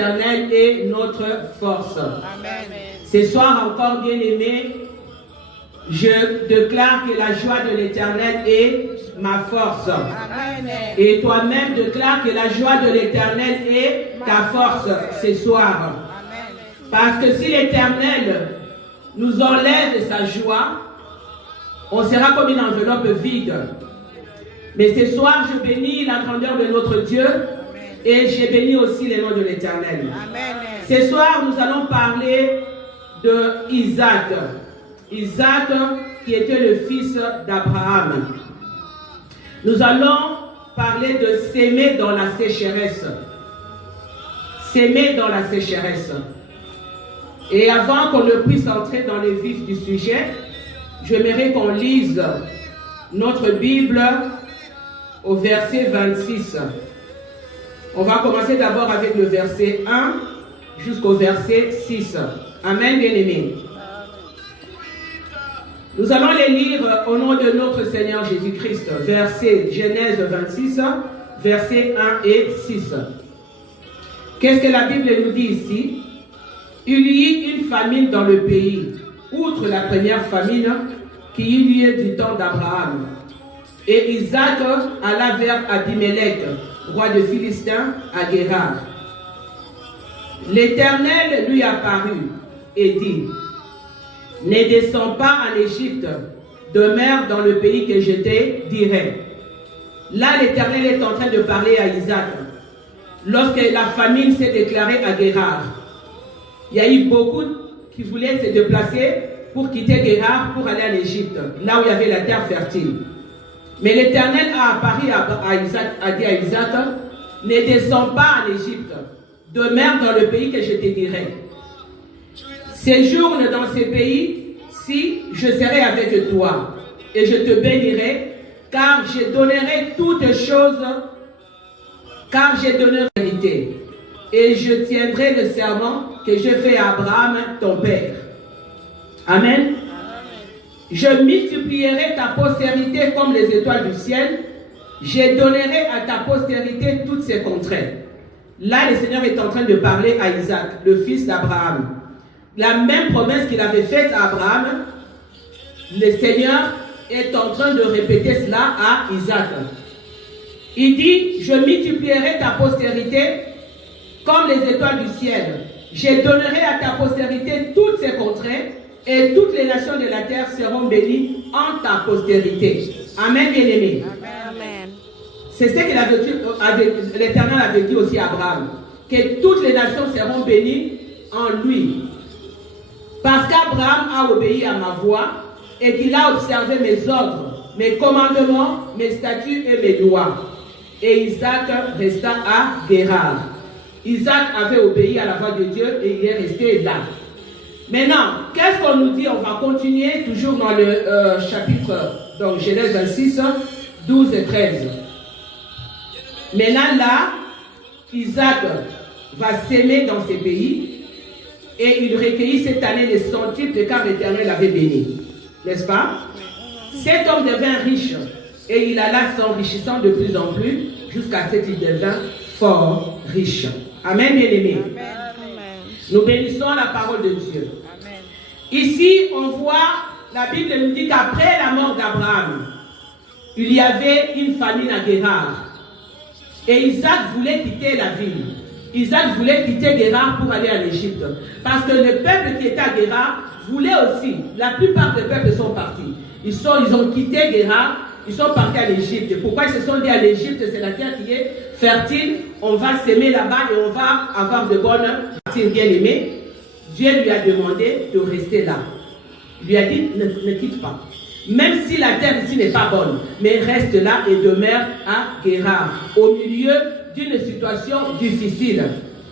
L'Éternel est notre force. Amen. Ce soir encore, bien-aimé, je déclare que la joie de l'Éternel est ma force. Amen. Et toi-même déclare que la joie de l'Éternel est ta force ce soir. Amen. Parce que si l'Éternel nous enlève sa joie, on sera comme une enveloppe vide. Mais ce soir, je bénis la grandeur de notre Dieu. Et j'ai béni aussi le nom de l'Éternel. Ce soir, nous allons parler de Isaac. Isaac qui était le fils d'Abraham. Nous allons parler de s'aimer dans la sécheresse. S'aimer dans la sécheresse. Et avant qu'on ne puisse entrer dans les vifs du sujet, j'aimerais qu'on lise notre Bible au verset 26. On va commencer d'abord avec le verset 1 jusqu'au verset 6. Amen, bien-aimés. Nous allons les lire au nom de notre Seigneur Jésus-Christ. Verset Genèse 26, versets 1 et 6. Qu'est-ce que la Bible nous dit ici? Il y eut une famine dans le pays, outre la première famine qui eut lieu du temps d'Abraham. Et Isaac alla vers Abimelech, roi de Philistins, à Guérar. L'Éternel lui apparut et dit: ne descends pas en Égypte, demeure dans le pays que je te dirai. Là, l'Éternel est en train de parler à Isaac. Lorsque la famine s'est déclarée à Guérar, il y a eu beaucoup qui voulaient se déplacer pour quitter Guérar pour aller en Égypte, là où il y avait la terre fertile. Mais l'Éternel a apparu à Isaac, a dit à Isaac: ne descends pas en Égypte, demeure dans le pays que je te dirai. Séjourne dans ces pays, si je serai avec toi, et je te bénirai, car je donnerai toutes choses, car je donnerai la vérité, et je tiendrai le serment que je fais à Abraham, ton père. Amen. Je multiplierai ta postérité comme les étoiles du ciel. Je donnerai à ta postérité toutes ses contrées. Là, le Seigneur est en train de parler à Isaac, le fils d'Abraham. La même promesse qu'il avait faite à Abraham, le Seigneur est en train de répéter cela à Isaac. Il dit: je multiplierai ta postérité comme les étoiles du ciel. Je donnerai à ta postérité toutes ses contrées. Et toutes les nations de la terre seront bénies en ta postérité. Amen, bien-aimé. Amen. C'est ce que l'Éternel avait dit aussi à Abraham, que toutes les nations seront bénies en lui. Parce qu'Abraham a obéi à ma voix et qu'il a observé mes ordres, mes commandements, mes statuts et mes lois. Et Isaac resta à Guérar. Isaac avait obéi à la voix de Dieu et il est resté là. Maintenant, qu'est-ce qu'on nous dit? On va continuer toujours dans le chapitre, donc Genèse 26, 12 et 13. Maintenant là, Isaac va s'aimer dans ces pays et il recueillit cette année les centuples car l'Éternel l'avait béni. N'est-ce pas? Cet homme devint riche et il alla s'enrichissant de plus en plus jusqu'à ce qu'il devint fort riche. Amen, bien-aimés. Nous bénissons la parole de Dieu. Amen. Ici, on voit, la Bible nous dit qu'après la mort d'Abraham, il y avait une famine à Guérar. Et Isaac voulait quitter la ville. Isaac voulait quitter Guérar pour aller en Égypte. Parce que le peuple qui était à Guérar voulait aussi. La plupart des peuples sont partis. Ils ont quitté Guérar, ils sont partis à l'Égypte. Pourquoi ils se sont dit à l'Égypte? C'est la terre qui est fertile. On va s'aimer là-bas et on va avoir de bonnes parties bien-aimées. Dieu lui a demandé de rester là. Il lui a dit: ne quitte pas. Même si la terre ici n'est pas bonne, mais reste là et demeure à Guérar, au milieu d'une situation difficile,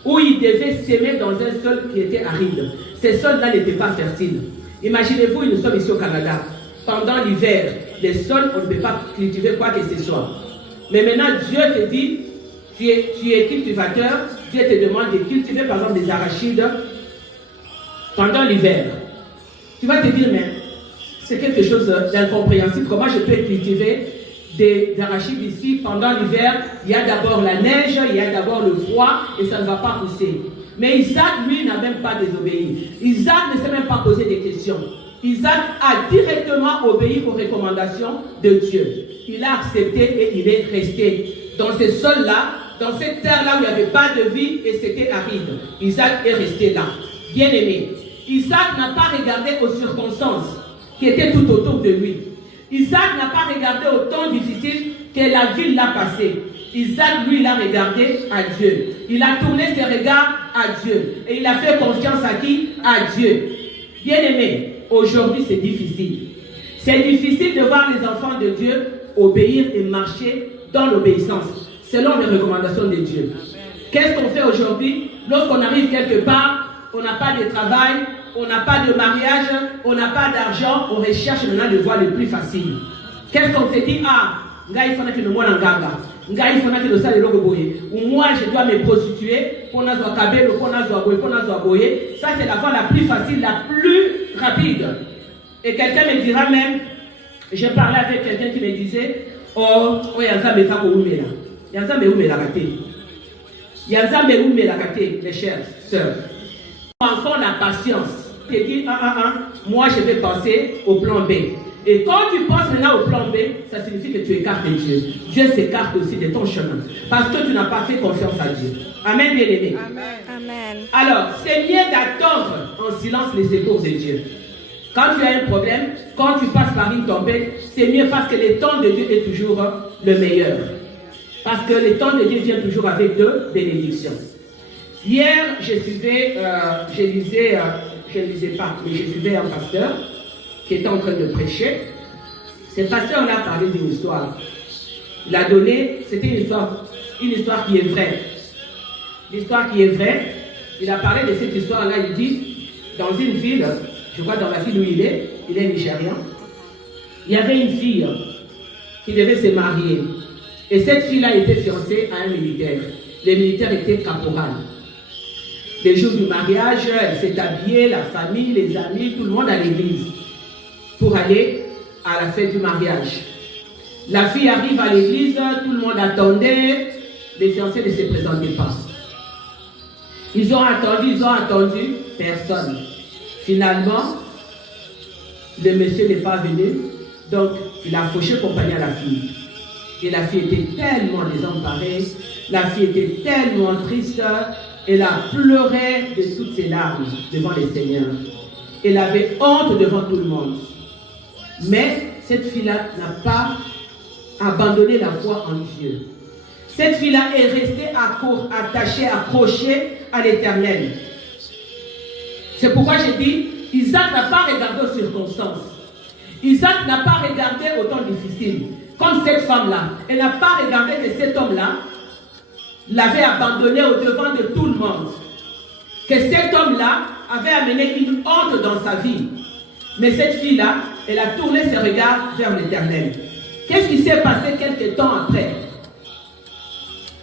où il devait s'aimer dans un sol qui était aride. Ces sols-là n'étaient pas fertiles. Imaginez-vous, nous sommes ici au Canada. Pendant l'hiver, les sols, on ne peut pas cultiver quoi que ce soit. Mais maintenant, Dieu te dit: tu es cultivateur, Dieu te demande de cultiver par exemple des arachides pendant l'hiver. Tu vas te dire: mais c'est quelque chose d'incompréhensible, comment je peux cultiver d'arachides ici, pendant l'hiver, il y a d'abord la neige, il y a d'abord le froid, et ça ne va pas pousser. Mais Isaac, lui, n'a même pas désobéi. Isaac ne s'est même pas posé des questions. Isaac a directement obéi aux recommandations de Dieu. Il a accepté et il est resté dans ce sol-là, dans cette terre-là où il n'y avait pas de vie et c'était aride. Isaac est resté là. Bien aimé. Isaac n'a pas regardé aux circonstances qui étaient tout autour de lui. Isaac n'a pas regardé au temps difficile que la ville l'a passé. Isaac, lui, il a regardé à Dieu. Il a tourné ses regards à Dieu. Et il a fait confiance à qui? À Dieu. Bien aimé, aujourd'hui c'est difficile. C'est difficile de voir les enfants de Dieu obéir et marcher dans l'obéissance, selon les recommandations de Dieu. Qu'est-ce qu'on fait aujourd'hui? Lorsqu'on arrive quelque part, on n'a pas de travail, on n'a pas de mariage, on n'a pas d'argent, on recherche maintenant le voie le plus facile. Qu'est-ce qu'on se dit? Ah, il faut que nous mourons en ganga. Ou moi je dois me prostituer pour nous caber, pour nous aboyer. Ça c'est la voie la plus facile, la plus rapide. Et quelqu'un me dira même, je parlais avec quelqu'un qui me disait, oh, Yanzambe fa ko umela. Yanzambe umela kate. Yanzambe umela kate, mes chers sœurs. Encore la patience. Tu dis, moi je vais passer au plan B. Et quand tu passes maintenant au plan B, ça signifie que tu écartes Dieu. Dieu s'écarte aussi de ton chemin. Parce que tu n'as pas fait confiance à Dieu. Amen, bien aimé. Amen. Alors, c'est mieux d'attendre en silence les secours de Dieu. Quand tu as un problème, quand tu passes par une tempête, c'est mieux parce que le temps de Dieu est toujours le meilleur. Parce que le temps de Dieu vient toujours avec de bénédictions. Hier, je lisais un pasteur qui était en train de prêcher. Ce pasteur-là parlait d'une histoire. Il a donné, c'était une histoire qui est vraie. L'histoire qui est vraie, il a parlé de cette histoire-là, il dit, dans une ville, je crois dans la ville où il est nigérian, il y avait une fille qui devait se marier. Et cette fille-là était fiancée à un militaire. Le militaire était caporal. Le jour du mariage, elle s'est habillée, la famille, les amis, tout le monde à l'église pour aller à la fête du mariage. La fille arrive à l'église, tout le monde attendait, les fiancés ne se présentaient pas. Ils ont attendu, personne. Finalement, le monsieur n'est pas venu, donc il a fauché compagnie à la fille. Et la fille était tellement désemparée, la fille était tellement triste, elle a pleuré de toutes ses larmes devant le Seigneur. Elle avait honte devant tout le monde. Mais cette fille-là n'a pas abandonné la foi en Dieu. Cette fille-là est restée attachée, accrochée à l'Éternel. C'est pourquoi j'ai dit, Isaac n'a pas regardé aux circonstances. Isaac n'a pas regardé au temps difficile. Comme cette femme-là, elle n'a pas regardé que cet homme-là l'avait abandonné au devant de tout le monde. Que cet homme-là avait amené une honte dans sa vie. Mais cette fille-là, elle a tourné ses regards vers l'Éternel. Qu'est-ce qui s'est passé quelques temps après?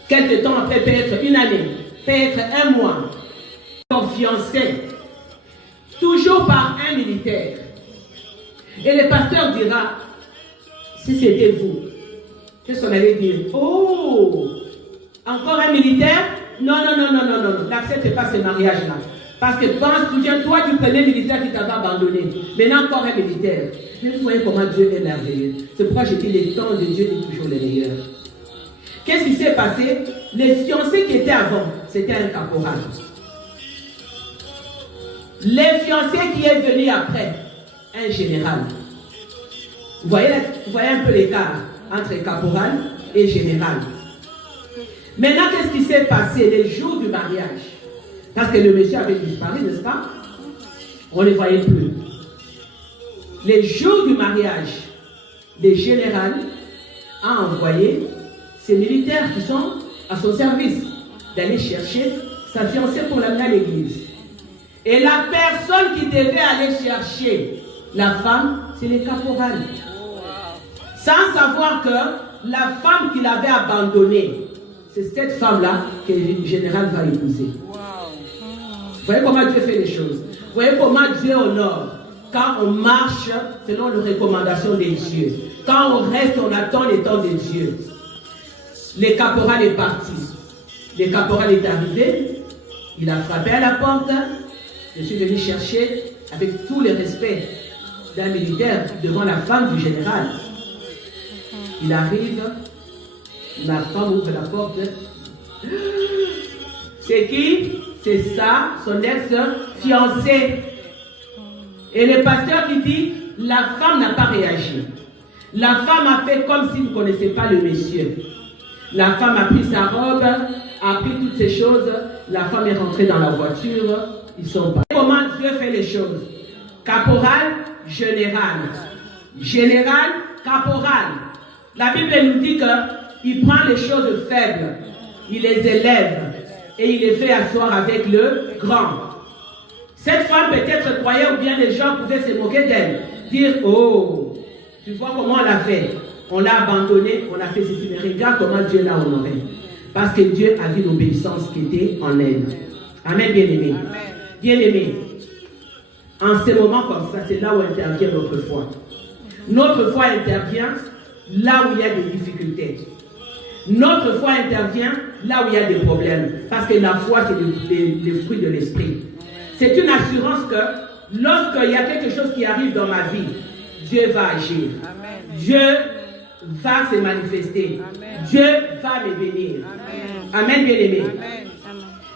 Quelques temps après, peut-être une année, peut-être un mois, fiancé, toujours par un militaire. Et le pasteur dira, si c'était vous, qu'est-ce qu'on allait dire? Oh, encore un militaire? Non, n'accepte pas ce mariage-là. Parce que souviens-toi du premier militaire qui t'avait abandonné. Maintenant encore un militaire. Mais vous voyez comment Dieu est merveilleux. C'est pourquoi j'ai dit, les temps de Dieu est toujours les meilleurs. Qu'est-ce qui s'est passé? Les fiancés qui étaient avant, c'était un caporal. Les fiancés qui est venu après, un général. Vous voyez un peu l'écart entre caporal et général. Maintenant, qu'est-ce qui s'est passé les jours du mariage? Parce que le monsieur avait disparu, n'est-ce pas? On ne le voyait plus. Les jours du mariage, le général a envoyé ses militaires qui sont à son service d'aller chercher sa fiancée pour l'amener à l'église. Et la personne qui devait aller chercher la femme, c'est le caporal. Sans savoir que la femme qu'il avait abandonnée, c'est cette femme-là que le général va épouser. Vous voyez comment Dieu fait les choses. Vous voyez comment Dieu honore quand on marche selon les recommandations de Dieu. Quand on reste, on attend les temps de Dieu. Le caporal est parti. Le caporal est arrivé. Il a frappé à la porte. Je suis venu chercher avec tout le respect d'un militaire devant la femme du général. Il arrive. La femme ouvre la porte. C'est qui? C'est ça, son ex-fiancé. Et le pasteur qui dit, la femme n'a pas réagi. La femme a fait comme s'il ne connaissait pas le monsieur. La femme a pris sa robe, a pris toutes ces choses. La femme est rentrée dans la voiture. Ils sont pas. Comment Dieu fait les choses? Caporal, général. Général, caporal. La Bible nous dit qu'il prend les choses faibles, il les élève et il les fait asseoir avec le grand. Cette femme peut-être croyait ou bien les gens pouvaient se moquer d'elle. Dire, oh, tu vois comment on l'a fait. On l'a abandonné, on a fait ceci. Mais regarde comment Dieu l'a honoré. Parce que Dieu a vu l'obéissance qui était en elle. Amen, bien-aimé. Bien-aimé. En ces moments comme ça, c'est là où intervient notre foi. Notre foi intervient là où il y a des difficultés. Notre foi intervient là où il y a des problèmes. Parce que la foi, c'est le fruit de l'esprit. C'est une assurance que lorsqu'il y a quelque chose qui arrive dans ma vie, Dieu va agir. Amen. Dieu va se manifester. Amen. Dieu va me bénir. Amen, bien-aimé.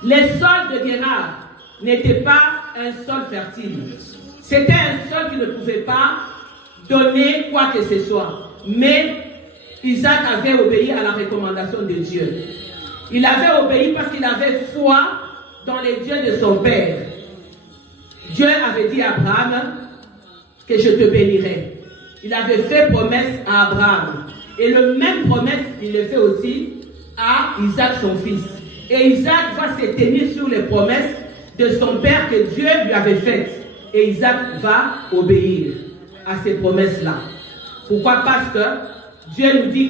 Les sols de Guérard n'étaient pas un sol fertile. C'était un sol qui ne pouvait pas donner quoi que ce soit. Mais Isaac avait obéi à la recommandation de Dieu. Il avait obéi parce qu'il avait foi dans les dieux de son père. Dieu avait dit à Abraham que je te bénirai. Il avait fait promesse à Abraham. Et le même promesse, il le fait aussi à Isaac, son fils. Et Isaac va se tenir sur les promesses de son père que Dieu lui avait faites. Et Isaac va obéir à ces promesses-là. Pourquoi? Parce que Dieu nous dit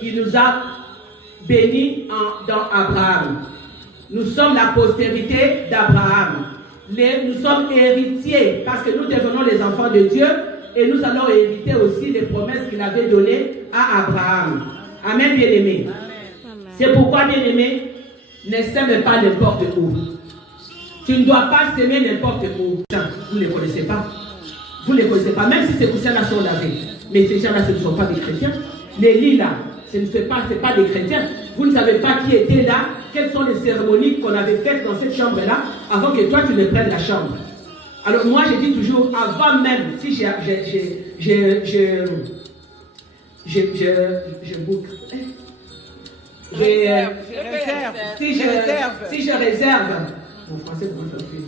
qu'il nous a bénis dans Abraham. Nous sommes la postérité d'Abraham. Nous sommes héritiers parce que nous devenons les enfants de Dieu et nous allons hériter aussi les promesses qu'il avait données à Abraham. Amen, bien-aimé. C'est pourquoi, bien-aimé, ne sème pas n'importe où. Tu ne dois pas s'aimer n'importe où. Vous ne les connaissez pas. Vous ne les connaissez pas, même si ces coussins-là sont lavés. Mais ces gens-là, ce ne sont pas des chrétiens. Les lits-là, ce ne sont pas des chrétiens. Vous ne savez pas qui était là, quelles sont les cérémonies qu'on avait faites dans cette chambre-là, avant que toi, tu ne prennes la chambre. Alors moi, je dis toujours, avant même, si je boucle. Si je réserve, mon français, comment ça fait?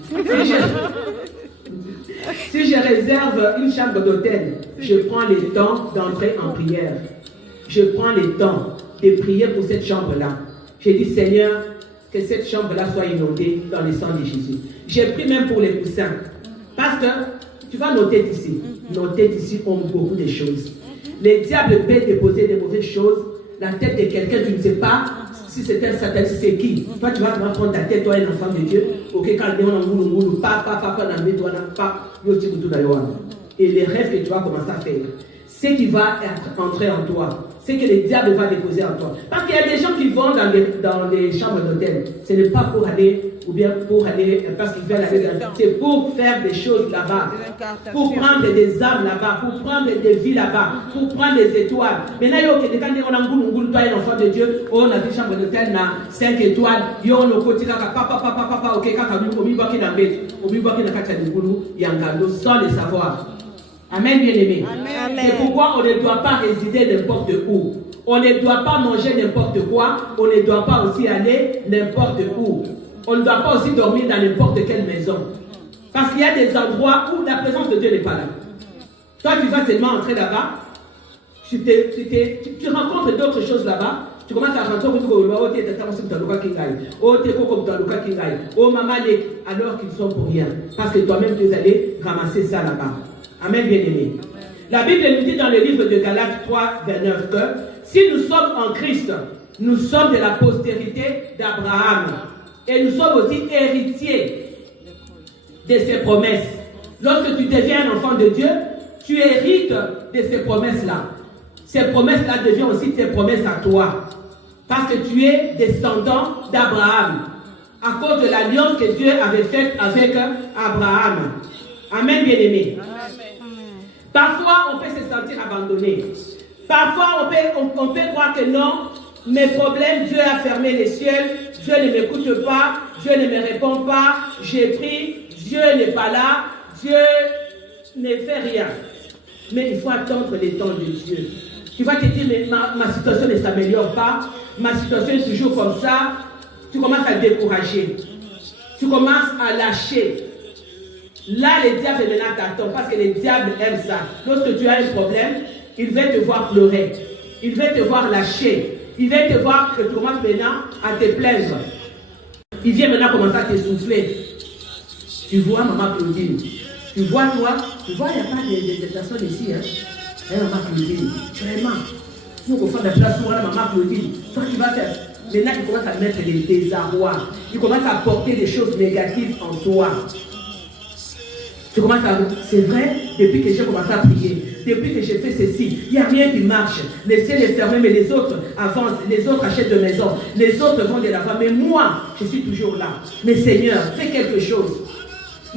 Si je réserve une chambre d'hôtel, je prends le temps d'entrer en prière. Je prends le temps de prier pour cette chambre-là. J'ai dit, Seigneur, que cette chambre-là soit inondée dans le sang de Jésus. J'ai pris même pour les coussins. Parce que, tu vas noter d'ici. Noter d'ici ont beaucoup de choses. Les diables peuvent déposer des mauvaises choses. La tête de quelqu'un, tu ne sais pas si c'est un satan, si c'est qui. Toi, tu vas prendre ta tête, toi, un enfant de Dieu. Ok, quand on a un papa, et les rêves que tu vas commencer à faire, ce qui va entrer en toi, c'est que le diable va déposer en toi. Parce qu'il y a des gens qui vont dans les chambres d'hôtel. Ce n'est pas pour aller, ou bien pour aller, parce qu'ils veulent aller, c'est pour faire des choses là-bas. Pour prendre des âmes là-bas, pour prendre des vies là-bas, pour prendre des étoiles. Maintenant, quand on a un enfant de Dieu, on a des chambres d'hôtel, 5 étoiles, on a côté, papa, ok, sans le savoir. Amen, bien-aimé. C'est pourquoi on ne doit pas résider n'importe où. On ne doit pas manger n'importe quoi. On ne doit pas aussi aller n'importe où. On ne doit pas aussi dormir dans n'importe quelle maison. Parce qu'il y a des endroits où la présence de Dieu n'est pas là. Toi, tu vas seulement entrer là-bas. Tu rencontres d'autres choses là-bas. Tu commences à rentrer alors qu'ils sont pour rien. Parce que toi-même, tu es allé ramasser ça là-bas. Amen, bien-aimé. La Bible nous dit dans le livre de Galates 3, 29 que si nous sommes en Christ, nous sommes de la postérité d'Abraham. Et nous sommes aussi héritiers de ses promesses. Lorsque tu deviens un enfant de Dieu, tu hérites de ces promesses-là. ces promesses-là deviennent aussi tes promesses à toi. Parce que tu es descendant d'Abraham. À cause de l'alliance que Dieu avait faite avec Abraham. Amen, bien-aimé. Parfois, on peut se sentir abandonné. Parfois, on peut croire que non, mes problèmes, Dieu a fermé les cieux, Dieu ne m'écoute pas, Dieu ne me répond pas, j'ai pris, Dieu n'est pas là, Dieu ne fait rien. Mais il faut attendre les temps de Dieu. Tu vas te dire, mais ma situation ne s'améliore pas, ma situation est toujours comme ça. Tu commences à décourager. Tu commences à lâcher. Là, le diable maintenant t'attend parce que le diable aime ça. Lorsque tu as un problème, il va te voir pleurer. Il va te voir lâcher. Il va te voir que tu commences maintenant à te plaindre. Il vient maintenant commencer à te souffler. Tu vois, maman Claudine. Tu vois, toi. Tu vois, il n'y a pas de personnes ici. Maman Claudine. Vraiment. Nous, on fait des places pour maman Claudine. Toi, tu vas faire. Maintenant, il commence à mettre des désarrois. Il commence à porter des choses négatives en toi. Tu commences à... C'est vrai, depuis que j'ai commencé à prier, depuis que j'ai fait ceci, il n'y a rien qui marche. Les ciels est fermé, mais les autres avancent, les autres achètent de maisons, les autres vont de l'avant. Mais moi, je suis toujours là. Mais Seigneur, fais quelque chose.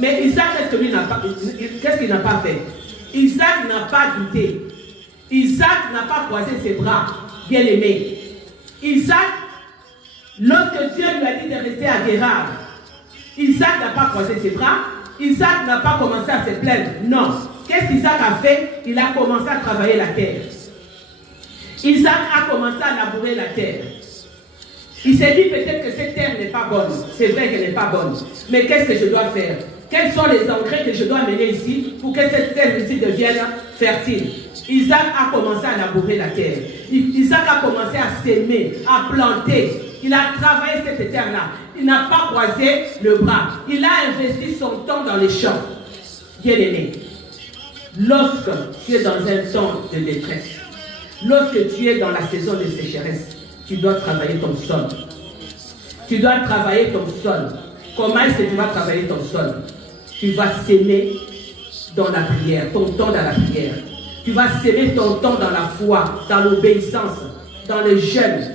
Mais Isaac, qu'est-ce qu'il n'a pas fait? Isaac n'a pas douté. Isaac n'a pas croisé ses bras, bien aimé. Isaac, lorsque Dieu lui a dit de rester à Guérard, Isaac n'a pas croisé ses bras. Isaac n'a pas commencé à se plaindre. Non. Qu'est-ce qu'Isaac a fait? Il a commencé à travailler la terre. Isaac a commencé à labourer la terre. Il s'est dit peut-être que cette terre n'est pas bonne. C'est vrai qu'elle n'est pas bonne. Mais qu'est-ce que je dois faire? Quels sont les engrais que je dois amener ici pour que cette terre ici devienne fertile? Isaac a commencé à labourer la terre. Isaac a commencé à s'aimer, à planter. Il a travaillé cette terre-là. Il n'a pas croisé le bras. Il a investi son temps dans les champs. Bien-aimé, lorsque tu es dans un temps de détresse, lorsque tu es dans la saison de sécheresse, tu dois travailler ton sol. Tu dois travailler ton sol. Comment est-ce que tu vas travailler ton sol? Tu vas s'aimer dans la prière, ton temps dans la prière. Tu vas s'aimer ton temps dans la foi, dans l'obéissance, dans le jeûne.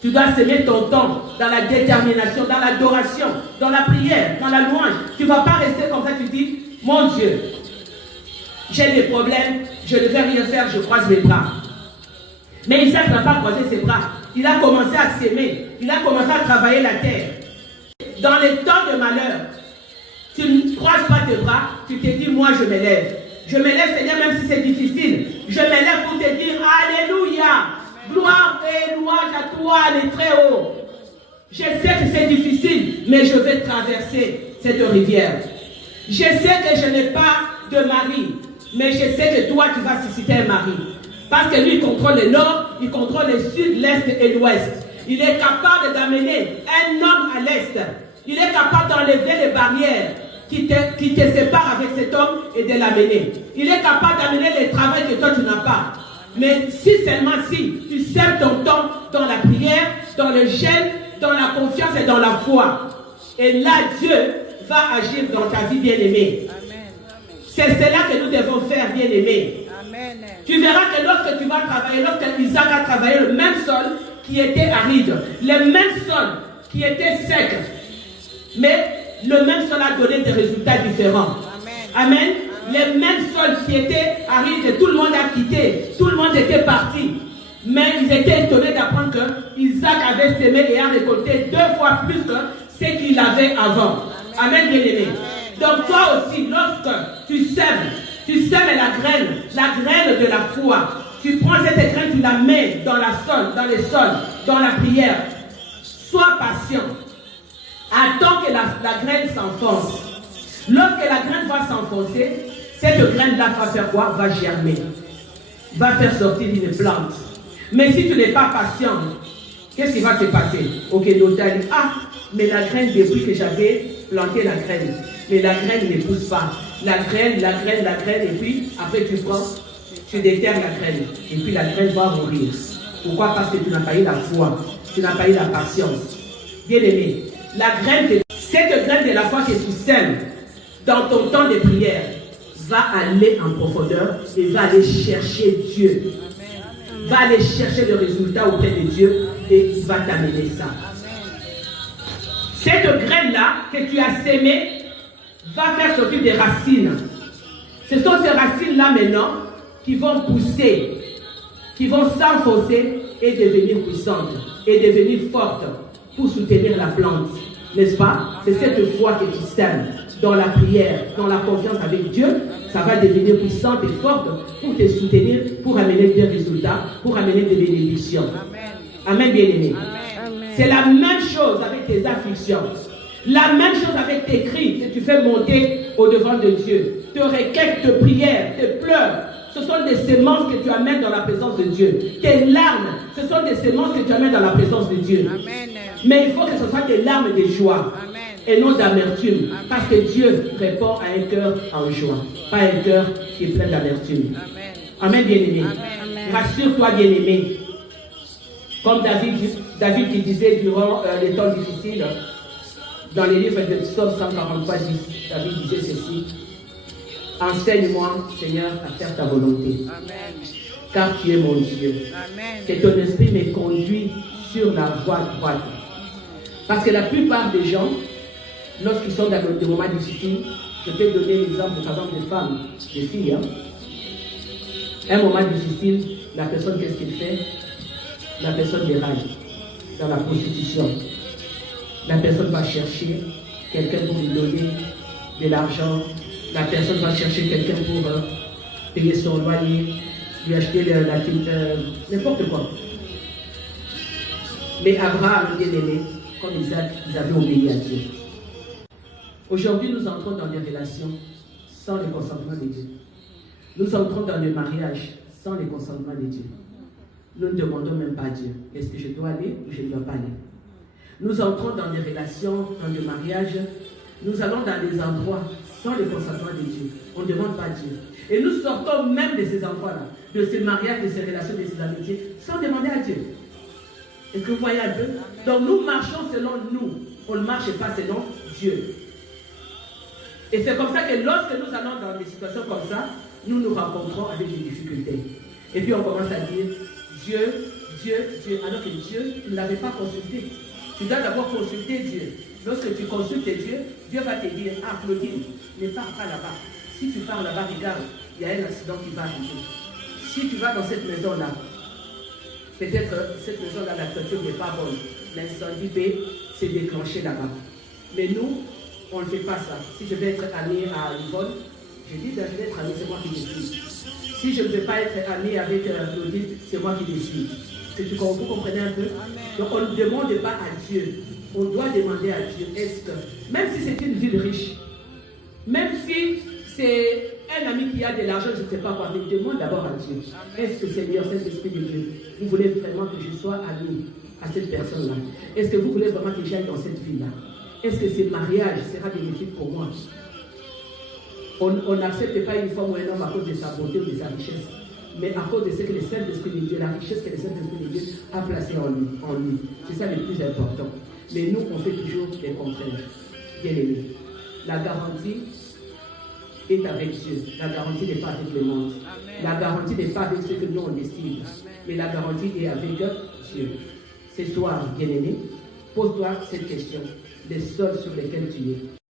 Tu dois s'aimer ton temps dans la détermination, dans l'adoration, dans la prière, dans la louange. Tu ne vas pas rester comme ça, tu dis, mon Dieu, j'ai des problèmes, je ne vais rien faire, je croise mes bras. Mais Isaac n'a pas croisé ses bras. Il a commencé à s'aimer, il a commencé à travailler la terre. Dans les temps de malheur, tu ne croises pas tes bras, tu te dis, moi je m'élève. Je m'élève, Seigneur, même si c'est difficile. Je m'élève pour te dire, Alléluia. Gloire et louange à toi, les très hauts. Je sais que c'est difficile, mais je vais traverser cette rivière. Je sais que je n'ai pas de mari, mais je sais que toi, tu vas susciter un mari. Parce que lui, il contrôle le nord, il contrôle le sud, l'est et l'ouest. Il est capable d'amener un homme à l'est. Il est capable d'enlever les barrières qui te séparent avec cet homme et de l'amener. Il est capable d'amener le travail que toi, tu n'as pas. Mais si seulement si tu sèmes ton temps dans la prière, dans le jeûne, dans la confiance et dans la foi. Et là, Dieu va agir dans ta vie, bien-aimée. C'est cela que nous devons faire, bien-aimés. Tu verras que lorsque tu vas travailler, lorsque Isaac a travaillé le même sol qui était aride, le même sol qui était sec, mais le même sol a donné des résultats différents. Amen. Les mêmes sols qui étaient arides, tout le monde a quitté, tout le monde était parti. Mais ils étaient étonnés d'apprendre que Isaac avait semé et a récolté 2 fois plus que ce qu'il avait avant. Amen, bien-aimé. Donc toi aussi, lorsque tu sèmes la graine de la foi. Tu prends cette graine, tu la mets dans le sol, dans la prière. Sois patient. Attends que la graine s'enfonce. Lorsque la graine va s'enfoncer, cette graine-là va faire quoi? Va germer. Va faire sortir une plante. Mais si tu n'es pas patient, qu'est-ce qui va se passer? Ok, l'auteur dit, ah, mais la graine, depuis que j'avais planté la graine, mais la graine ne pousse pas. La graine, et puis après tu prends, tu déterres la graine. Et puis la graine va mourir. Pourquoi? Parce que tu n'as pas eu la foi, tu n'as pas eu la patience. Bien aimé, cette graine de la foi que tu sèmes dans ton temps de prière va aller en profondeur et va aller chercher Dieu. va aller chercher le résultat auprès de Dieu et il va t'amener ça. Cette graine-là que tu as sémée va faire sortir des racines. Ce sont ces racines-là maintenant qui vont pousser, qui vont s'enfoncer et devenir puissantes et devenir fortes pour soutenir la plante. N'est-ce pas? C'est cette foi que tu sèmes dans la prière, dans la confiance avec Dieu. Ça va devenir puissante et forte pour te soutenir, pour amener des résultats, pour amener des bénédictions. Amen, bien-aimé. C'est la même chose avec tes afflictions. La même chose avec tes cris que tu fais monter au-devant de Dieu. Tes requêtes, tes prières, tes pleurs. Ce sont des semences que tu amènes dans la présence de Dieu. Tes larmes, ce sont des semences que tu amènes dans la présence de Dieu. Amen. Mais il faut que ce soit des larmes de joie. Amen. Et non d'amertume. Parce que Dieu répond à un cœur en joie. Pas un cœur qui est plein d'amertume. Amen, bien-aimé. Rassure-toi, bien-aimé. Comme David qui disait durant les temps difficiles, dans les livres de Psaume 143, David disait ceci: enseigne-moi, Seigneur, à faire ta volonté. Amen. Car tu es mon Dieu. Amen. Que ton esprit me conduit sur la voie droite. Parce que la plupart des gens, lorsqu'ils sont dans des moments difficiles, je peux donner l'exemple, par exemple, des femmes, des filles. Un moment difficile, la personne, qu'est-ce qu'elle fait? La personne déraille dans la prostitution. La personne va chercher quelqu'un pour lui donner de l'argent. La personne va chercher quelqu'un pour payer son loyer, lui acheter n'importe quoi. Mais Abraham, bien-aimé, comme Isaac, ils avaient obéi à Dieu. Aujourd'hui, nous entrons dans des relations sans le consentement de Dieu. Nous entrons dans le mariage sans le consentement de Dieu. Nous ne demandons même pas à Dieu. Est-ce que je dois aller ou je ne dois pas aller? Nous entrons dans des relations, dans le mariage. Nous allons dans des endroits sans le consentement de Dieu. On ne demande pas à Dieu. Et nous sortons même de ces endroits-là, de ces mariages, de ces relations, de ces amitiés, sans demander à Dieu. Est-ce que vous voyez un peu? Donc nous marchons selon nous. On ne marche pas selon Dieu. Et c'est comme ça que lorsque nous allons dans des situations comme ça, nous nous rencontrons avec des difficultés. Et puis on commence à dire Dieu, Dieu, Dieu. Alors que Dieu, tu ne l'avais pas consulté. Tu dois d'abord consulter Dieu. Lorsque tu consultes Dieu, Dieu va te dire, ah Claudine, ne pars pas là-bas. Si tu pars là-bas, regarde, il y a un accident qui va arriver. Si tu vas dans cette maison-là, peut-être cette maison-là, la toiture n'est pas bonne. L'incendie B s'est déclenché là-bas. Mais nous, on ne fait pas ça. Si je vais être ami à Yvonne, je dis, ben, je vais être ami, c'est moi qui décide. Si je ne vais pas être ami avec Claudine, c'est moi qui décide. Vous comprenez un peu? Donc on ne demande pas à Dieu. On doit demander à Dieu. Est-ce que, même si c'est une ville riche, même si c'est un ami qui a de l'argent, je ne sais pas quoi, mais demande d'abord à Dieu. Est-ce que Seigneur, Saint-Esprit de Dieu, vous voulez vraiment que je sois ami à cette personne-là? Est-ce que vous voulez vraiment que j'aille dans cette ville-là? Est-ce que ce mariage sera bénéfique pour moi? On n'accepte pas une femme ou un homme à cause de sa beauté ou de sa richesse, mais à cause de ce que le Saint-Esprit de Dieu, la richesse que le Saint-Esprit de Dieu a placée en lui. C'est ça le plus important. Mais nous, on fait toujours le contraire. Bien aimé. La garantie est avec Dieu. La garantie n'est pas avec le monde. Amen. La garantie n'est pas avec ce que nous on décide. Mais la garantie est avec Dieu. Ce soir, bien aimé, pose-toi cette question. Les sols sur lesquels tu es.